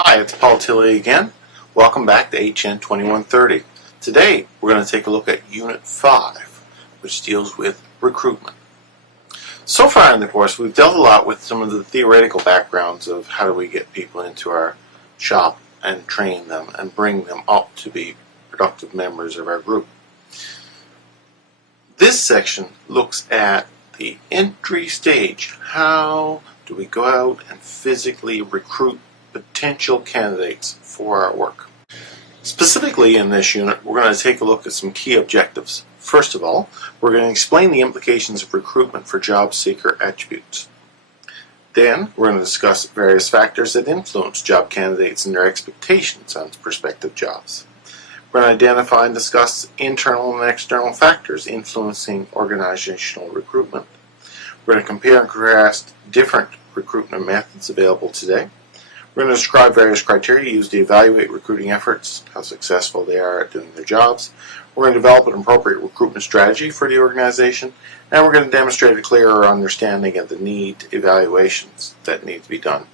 Hi, it's Paul Tilley again. Welcome back to HN2130. Today we're going to take a look at Unit 5, which deals with recruitment. So far in the course we've dealt a lot with some of the theoretical backgrounds of how do we get people into our shop and train them and bring them up to be productive members of our group. This section looks at the entry stage. How do we go out and physically recruit potential candidates for our work? Specifically in this unit, we're going to take a look at some key objectives. First of all, we're going to explain the implications of recruitment for job seeker attributes. Then, we're going to discuss various factors that influence job candidates and their expectations on prospective jobs. We're going to identify and discuss internal and external factors influencing organizational recruitment. We're going to compare and contrast different recruitment methods available today. We're going to describe various criteria used to evaluate recruiting efforts, how successful they are at doing their jobs. We're going to develop an appropriate recruitment strategy for the organization, and we're going to demonstrate a clearer understanding of the need evaluations that need to be done.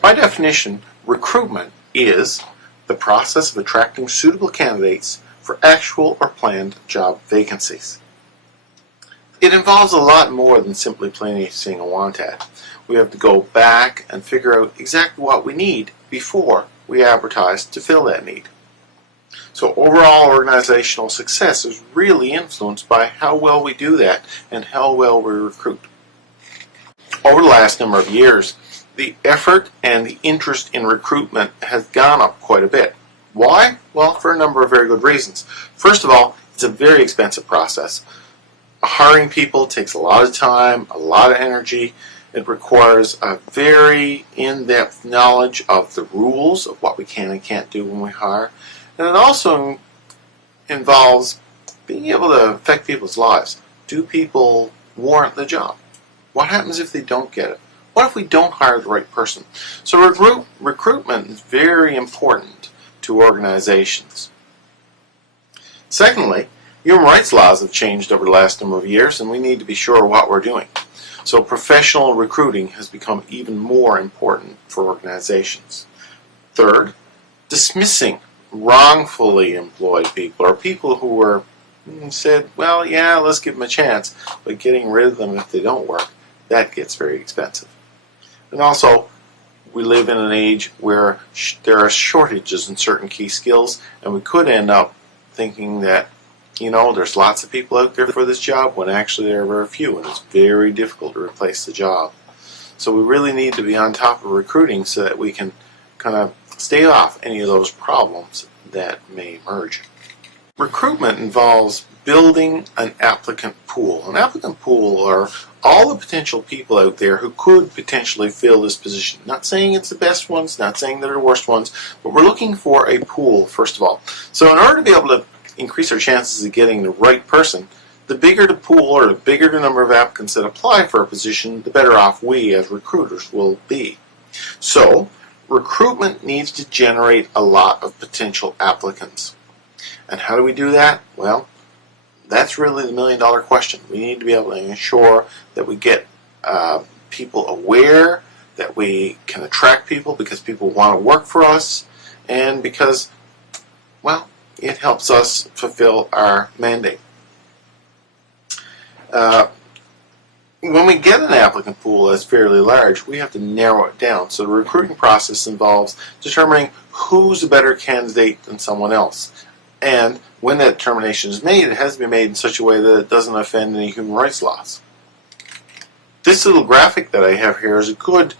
By definition, recruitment is the process of attracting suitable candidates for actual or planned job vacancies. It involves a lot more than simply placing a want ad. We have to go back and figure out exactly what we need before we advertise to fill that need. So overall organizational success is really influenced by how well we do that and how well we recruit. Over the last number of years, the effort and the interest in recruitment has gone up quite a bit. Why? Well, for a number of very good reasons. First of all, it's a very expensive process. Hiring people takes a lot of time, a lot of energy. It requires a very in-depth knowledge of the rules of what we can and can't do when we hire. And it also involves being able to affect people's lives. Do people warrant the job? What happens if they don't get it? What if we don't hire the right person? So recruitment is very important to organizations. Secondly, human rights laws have changed over the last number of years, and we need to be sure what we're doing. So professional recruiting has become even more important for organizations. Third, dismissing wrongfully employed people or people who were said, well, yeah, let's give them a chance, but getting rid of them if they don't work, that gets very expensive. And also, we live in an age where there are shortages in certain key skills, and we could end up thinking that there's lots of people out there for this job when actually there are very few, and it's very difficult to replace the job. So we really need to be on top of recruiting so that we can kind of stay off any of those problems that may emerge. Recruitment involves building an applicant pool. An applicant pool are all the potential people out there who could potentially fill this position. Not saying it's the best ones, not saying they're the worst ones, but we're looking for a pool, first of all. So in order to be able to increase our chances of getting the right person, the bigger the pool or the bigger the number of applicants that apply for a position, the better off we as recruiters will be. So, recruitment needs to generate a lot of potential applicants. And how do we do that? Well, that's really the million-dollar question. We need to be able to ensure that we get people aware, that we can attract people because people want to work for us, and because, well, it helps us fulfill our mandate. When we get an applicant pool that's fairly large, we have to narrow it down. So the recruiting process involves determining who's a better candidate than someone else. And when that determination is made, it has to be made in such a way that it doesn't offend any human rights laws. This little graphic that I have here is a good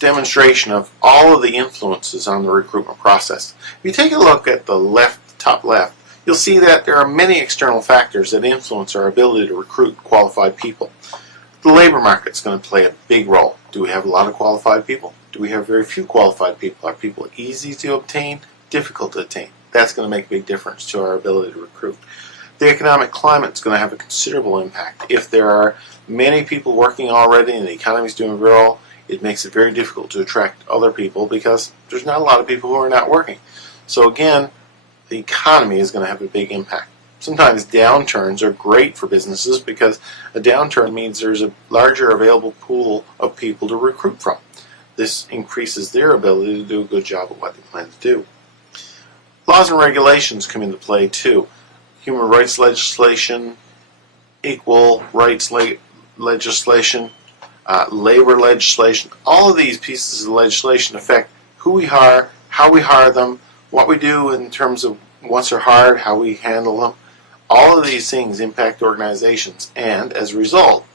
demonstration of all of the influences on the recruitment process. If you take a look at the top left, you'll see that there are many external factors that influence our ability to recruit qualified people. The labor market is going to play a big role. Do we have a lot of qualified people? Do we have very few qualified people? Are people easy to obtain, difficult to attain? That's going to make a big difference to our ability to recruit. The economic climate is going to have a considerable impact. If there are many people working already and the economy is doing very well, it makes it very difficult to attract other people because there's not a lot of people who are not working. So again, the economy is going to have a big impact. Sometimes downturns are great for businesses because a downturn means there's a larger available pool of people to recruit from. this increases their ability to do a good job at what they plan to do. Laws and regulations come into play too. Human rights legislation, equal rights legislation, labor legislation. All of these pieces of legislation affect who we hire, how we hire them, what we do in terms of once they're hired, how we handle them. All of these things impact organizations, and as a result,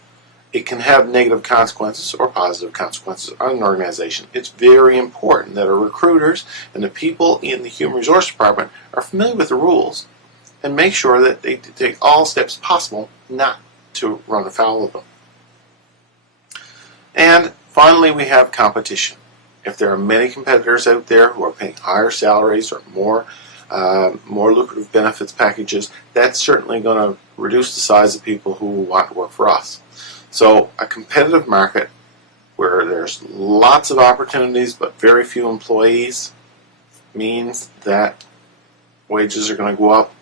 it can have negative consequences or positive consequences on an organization. It's very important that our recruiters and the people in the human resource department are familiar with the rules and make sure that they take all steps possible not to run afoul of them. And finally, we have competition. If there are many competitors out there who are paying higher salaries or more lucrative benefits packages, that's certainly going to reduce the size of people who want to work for us. So a competitive market where there's lots of opportunities but very few employees means that wages are going to go up,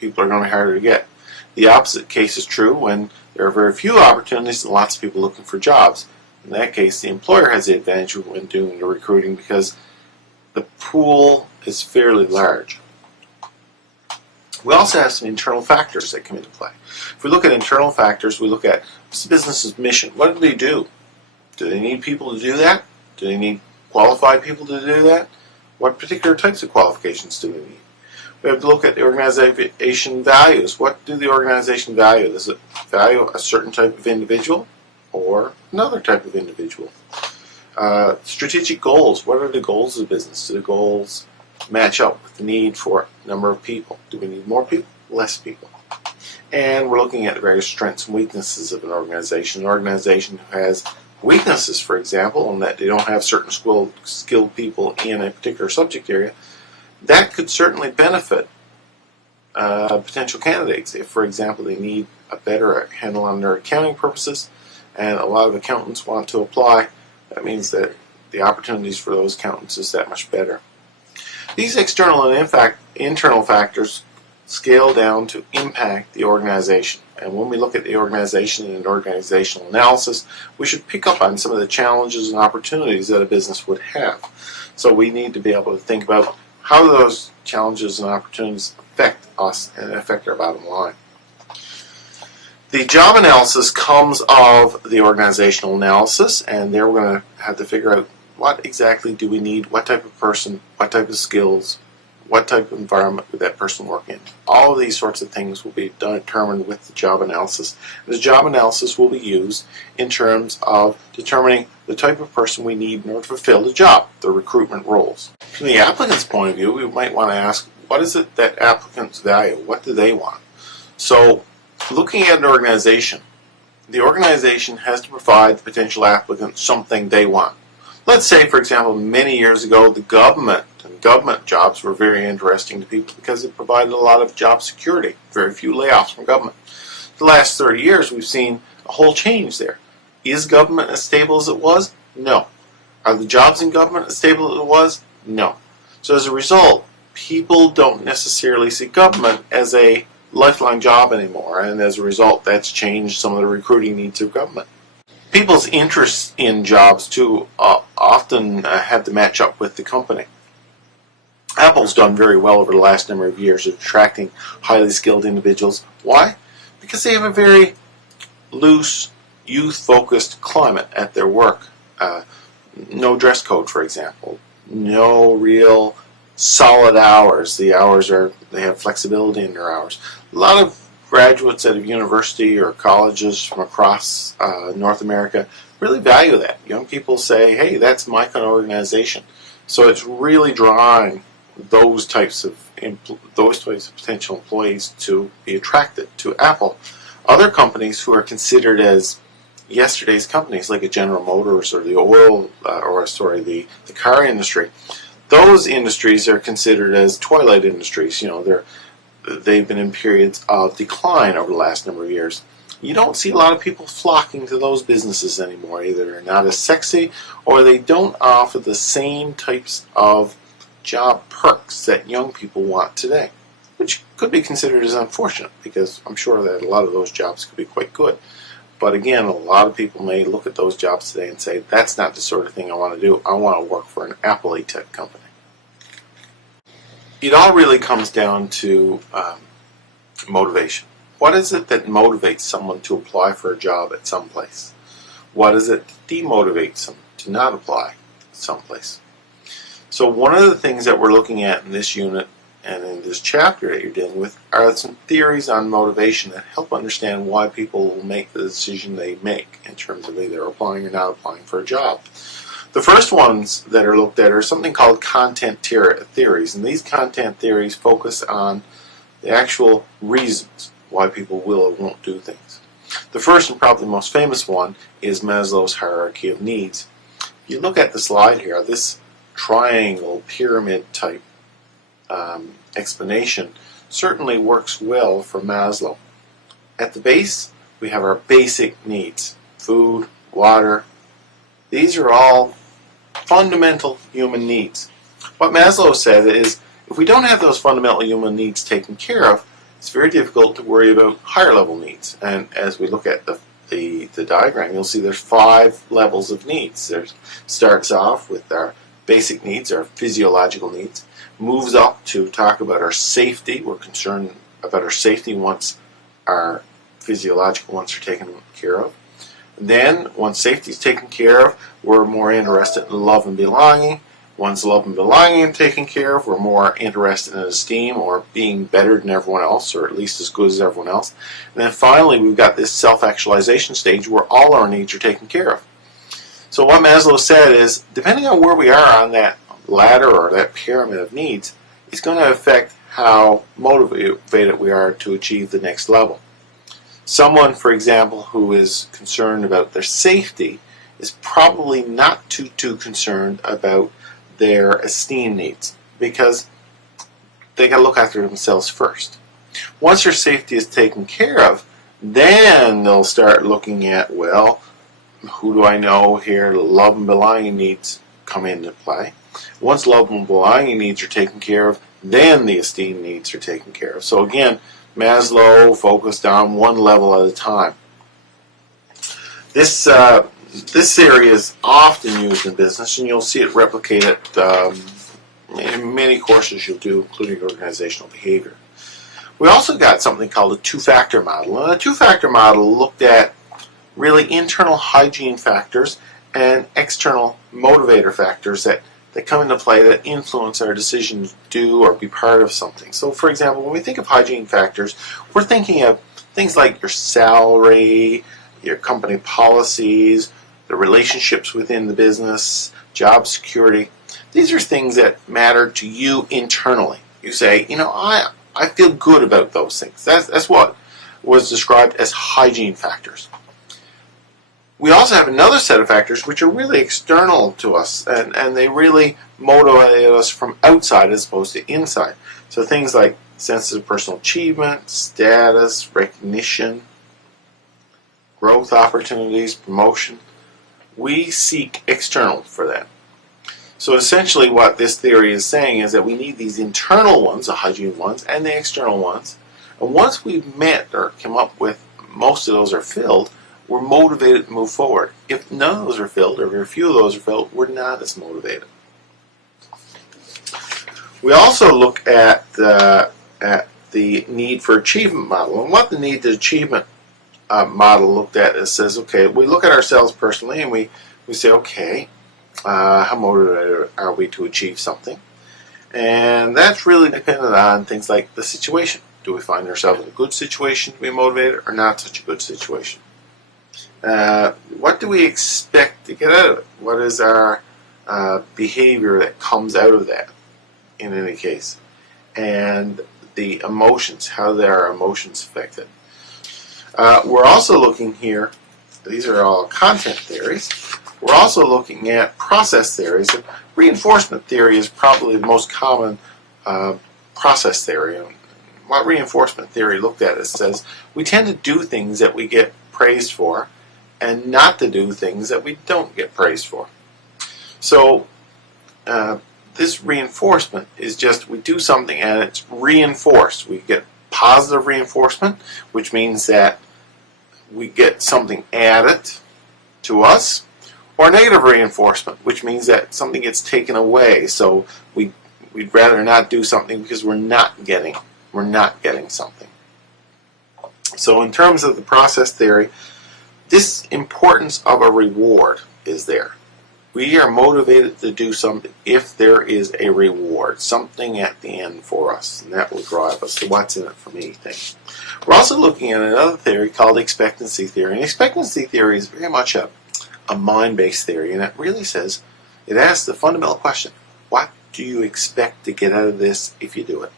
people are going to be harder to get. The opposite case is true when there are very few opportunities and lots of people looking for jobs. In that case, the employer has the advantage when doing the recruiting because the pool is fairly large. We also have some internal factors that come into play. If we look at internal factors, we look at what's the business's mission. What do they do? Do they need people to do that? Do they need qualified people to do that? What particular types of qualifications do they need? We have to look at the organization values. What do the organization value? Does it value a certain type of individual or another type of individual? Strategic goals. What are the goals of the business? Do the goals match up with the need for a number of people? Do we need more people? Less people? And we're looking at the various strengths and weaknesses of an organization. An organization who has weaknesses, for example, and that they don't have certain skilled people in a particular subject area, that could certainly benefit potential candidates. If, for example, they need a better handle on their accounting purposes, and a lot of accountants want to apply, that means that the opportunities for those accountants is that much better. These external and internal factors scale down to impact the organization. And when we look at the organization in an organizational analysis, we should pick up on some of the challenges and opportunities that a business would have. So we need to be able to think about how those challenges and opportunities affect us and affect our bottom line. The job analysis comes of the organizational analysis, and there we're going to have to figure out what exactly do we need, what type of person, what type of skills, what type of environment would that person work in. All of these sorts of things will be determined with the job analysis. The job analysis will be used in terms of determining the type of person we need in order to fulfill the job, the recruitment roles. From the applicant's point of view, we might want to ask, what is it that applicants value? What do they want? So, looking at an organization, the organization has to provide the potential applicant something they want. Let's say, for example, many years ago, the government jobs were very interesting to people because it provided a lot of job security, very few layoffs from government. The last 30 years, we've seen a whole change there. Is government as stable as it was? No. Are the jobs in government as stable as it was? No. So as a result, people don't necessarily see government as a lifelong job anymore, and as a result, that's changed some of the recruiting needs of government. People's interests in jobs, too, often have to match up with the company. Apple's done very well over the last number of years of attracting highly skilled individuals. Why? Because they have a very loose, youth-focused climate at their work. No dress code, for example. No real solid hours. The hours they have flexibility in their hours. A lot of graduates at a university or colleges from across North America really value that. Young people say, hey, that's my kind of organization. So it's really drawing those types of potential employees to be attracted to Apple. Other companies who are considered as yesterday's companies, like a General Motors or the the car industry, those industries are considered as twilight industries. You know, they've been in periods of decline over the last number of years. You don't see a lot of people flocking to those businesses anymore. Either they're not as sexy or they don't offer the same types of job perks that young people want today, which could be considered as unfortunate because I'm sure that a lot of those jobs could be quite good. But again, a lot of people may look at those jobs today and say, that's not the sort of thing I want to do. I want to work for an Appley type company. It all really comes down to motivation. What is it that motivates someone to apply for a job at some place? What is it that demotivates them to not apply someplace? So one of the things that we're looking at in this unit and in this chapter that you're dealing with are some theories on motivation that help understand why people will make the decision they make in terms of either applying or not applying for a job. The first ones that are looked at are something called content theories, and these content theories focus on the actual reasons why people will or won't do things. The first and probably most famous one is Maslow's Hierarchy of Needs. If you look at the slide here, this triangle pyramid type explanation certainly works well for Maslow. At the base, we have our basic needs: food, water. These are all fundamental human needs. What Maslow said is, if we don't have those fundamental human needs taken care of, it's very difficult to worry about higher level needs. And as we look at the diagram, you'll see there's 5 levels of needs. There starts off with our basic needs, our physiological needs, moves up to talk about our safety. We're concerned about our safety once our physiological ones are taken care of. And then, once safety is taken care of, we're more interested in love and belonging. Once love and belonging are taken care of, we're more interested in esteem or being better than everyone else, or at least as good as everyone else. And then finally, we've got this self-actualization stage where all our needs are taken care of. So what Maslow said is, depending on where we are on that ladder or that pyramid of needs, it's going to affect how motivated we are to achieve the next level. Someone, for example, who is concerned about their safety is probably not too concerned about their esteem needs, because they got to look after themselves first. Once their safety is taken care of, then they'll start looking at, well, who do I know here? Love and belonging needs come into play. Once love and belonging needs are taken care of, then the esteem needs are taken care of. So again, Maslow focused on one level at a time. This theory is often used in business, and you'll see it replicated in many courses you'll do, including organizational behavior. We also got something called a two-factor model. And a two-factor model looked at really internal hygiene factors and external motivator factors that come into play that influence our decision to do or be part of something. So for example, when we think of hygiene factors, we're thinking of things like your salary, your company policies, the relationships within the business, job security. These are things that matter to you internally. You say, you know, I feel good about those things. That's what was described as hygiene factors. We also have another set of factors which are really external to us, and they really motivate us from outside as opposed to inside. So things like senses of personal achievement, status, recognition, growth opportunities, promotion. We seek external for that. So essentially what this theory is saying is that we need these internal ones, the hygiene ones, and the external ones. And once we've met or come up with most of those are filled, we're motivated to move forward. If none of those are filled, or very few of those are filled, we're not as motivated. We also look at the need for achievement model. And what the need for achievement model looked at is says, okay, we look at ourselves personally and we say, okay, how motivated are we to achieve something? And that's really dependent on things like the situation. Do we find ourselves in a good situation to be motivated, or not such a good situation? What do we expect to get out of it? What is our behavior that comes out of that in any case? And the emotions, how are our emotions affected? We're also looking here, these are all content theories, we're also looking at process theories. And reinforcement theory is probably the most common process theory. And what reinforcement theory looked at is says we tend to do things that we get praised for, and not to do things that we don't get praised for. So this reinforcement is just we do something and it's reinforced. We get positive reinforcement, which means that we get something added to us, or negative reinforcement, which means that something gets taken away. So we'd rather not do something because we're not getting something. So in terms of the process theory, this importance of a reward is there. We are motivated to do something if there is a reward, something at the end for us, and that will drive us. The what's in it for me thing. We're also looking at another theory called expectancy theory. And expectancy theory is very much a mind-based theory, and it really says, it asks the fundamental question, what do you expect to get out of this if you do it?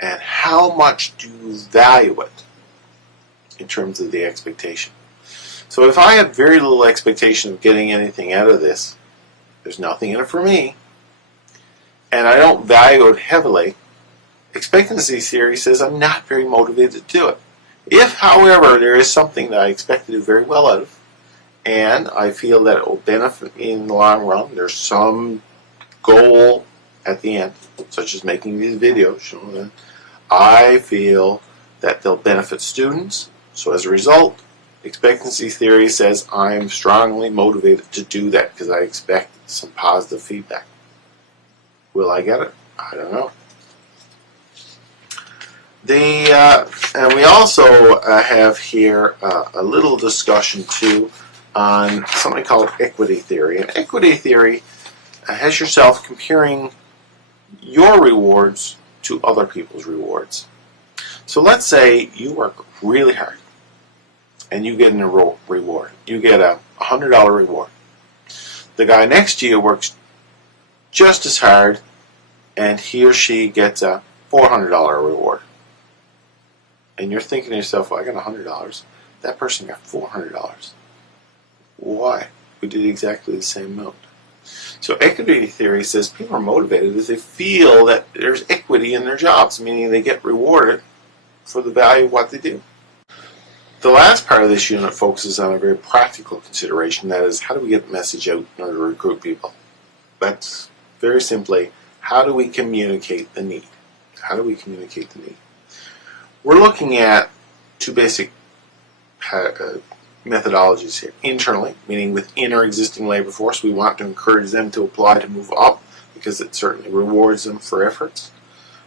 And how much do you value it in terms of the expectation? So if I have very little expectation of getting anything out of this, there's nothing in it for me, and I don't value it heavily, expectancy theory says I'm not very motivated to do it. If, however, there is something that I expect to do very well out of, and I feel that it will benefit me in the long run, there's some goal at the end, such as making these videos, showing that I feel that they'll benefit students, so as a result, expectancy theory says I'm strongly motivated to do that because I expect some positive feedback. Will I get it? I don't know. And we also have here a little discussion too on something called equity theory. And equity theory has yourself comparing your rewards to other people's rewards. So let's say you work really hard and you get a reward. You get a $100 reward. The guy next to you works just as hard and he or she gets a $400 reward. And you're thinking to yourself, well, I got $100. That person got $400. Why? We did exactly the same amount. So equity theory says people are motivated if they feel that there's equity in their jobs, meaning they get rewarded for the value of what they do. The last part of this unit focuses on a very practical consideration, that is, how do we get the message out in order to recruit people? That's very simply, how do we communicate the need? How do we communicate the need? We're looking at two basic methodologies here. Internally, meaning within our existing labor force, we want to encourage them to apply to move up because it certainly rewards them for efforts.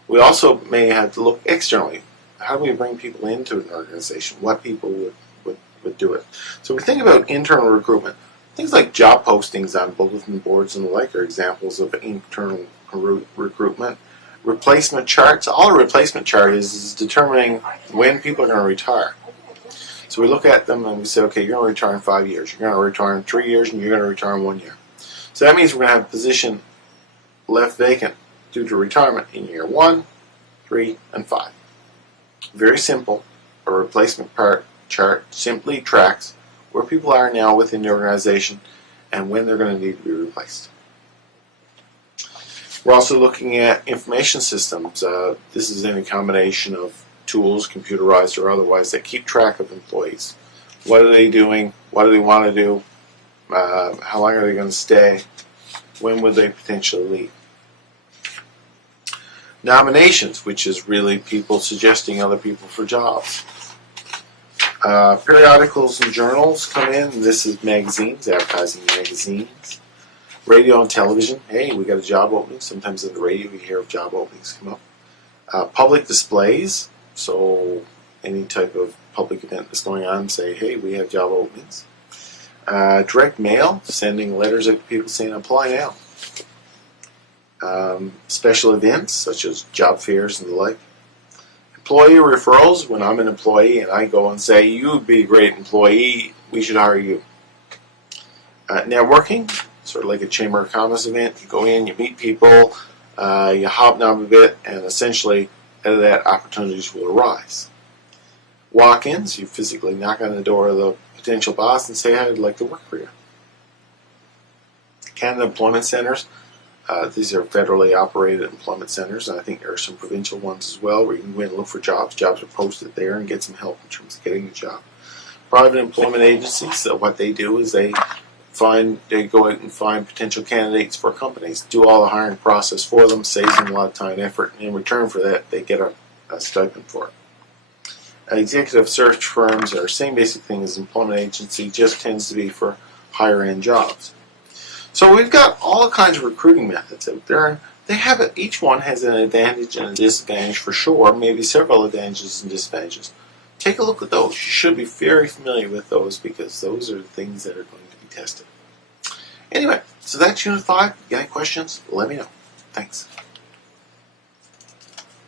We also may have to look externally. How do we bring people into an organization? What people would do it? So we think about internal recruitment. Things like job postings on bulletin boards and the like are examples of internal recruitment. Replacement charts. All a replacement chart is determining when people are going to retire. So we look at them and we say, okay, you're going to retire in 5 years, you're going to retire in 3 years, and you're going to retire in 1 year. So that means we're going to have a position left vacant due to retirement in year 1, 3, and 5. Very simple. A replacement chart simply tracks where people are now within the organization and when they're going to need to be replaced. We're also looking at information systems. This is in a combination of tools, computerized or otherwise, that keep track of employees. What are they doing? What do they want to do? How long are they going to stay? When would they potentially leave? Nominations, which is really people suggesting other people for jobs. Periodicals and journals come in. This is magazines, advertising magazines. Radio and television. Hey, we got a job opening. Sometimes on the radio you hear of job openings come up. Public displays. So any type of public event that's going on, say, hey, we have job openings. Direct mail, sending letters out to people saying apply now. Special events such as job fairs and the like. Employee referrals, when I'm an employee and I go and say, you would be a great employee, we should hire you. Networking, sort of like a Chamber of Commerce event. You go in, you meet people, you hobnob a bit, and essentially out of that opportunities will arise. Walk-ins, you physically knock on the door of the potential boss and say, I'd like to work for you. Canada Employment Centers, these are federally operated employment centers, and I think there are some provincial ones as well where you can go in and look for jobs. Jobs are posted there and get some help in terms of getting a job. Private employment agencies, so what they do is they go out and find potential candidates for companies, do all the hiring process for them, saves them a lot of time and effort, and in return for that they get a stipend for it. executive search firms are same basic thing as employment agency, just tends to be for higher end jobs. So we've got all kinds of recruiting methods out there, and they have it. Each one has an advantage and a disadvantage for sure, maybe several advantages and disadvantages. Take a look at those. You should be very familiar with those because those are the things that are going to be tested. Anyway, so that's Unit 5. If you got any questions, let me know. Thanks.